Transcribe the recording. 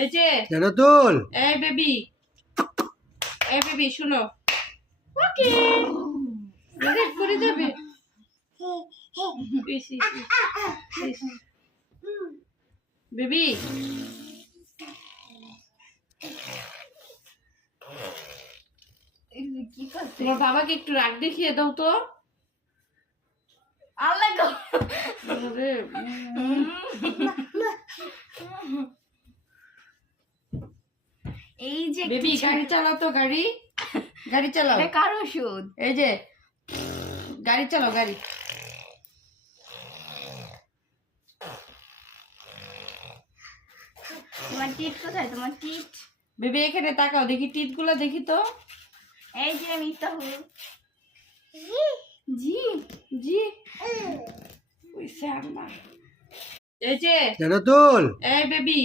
এই যে জান্নাতুল, এই বেবি শুনো। ওকে রেড করে যাবে। বেবি তোমার বাবাকে একটু রাগ দেখিয়ে দাও তো। আরে এই যে বেবি গাড়ি চালাও তো, গাড়ি চালাও। কার ওষুধ? এই যে গাড়ি চালাও, গাড়ি। তোমার টিট কোথায়? তোমার টিট বেবি এখানে তাকাও দেখি, টিট গুলো দেখি তো। এই যে মিথ্যা হল। জি জি ওই স্যার না। এই যে জান্নাতুল, এই বেবি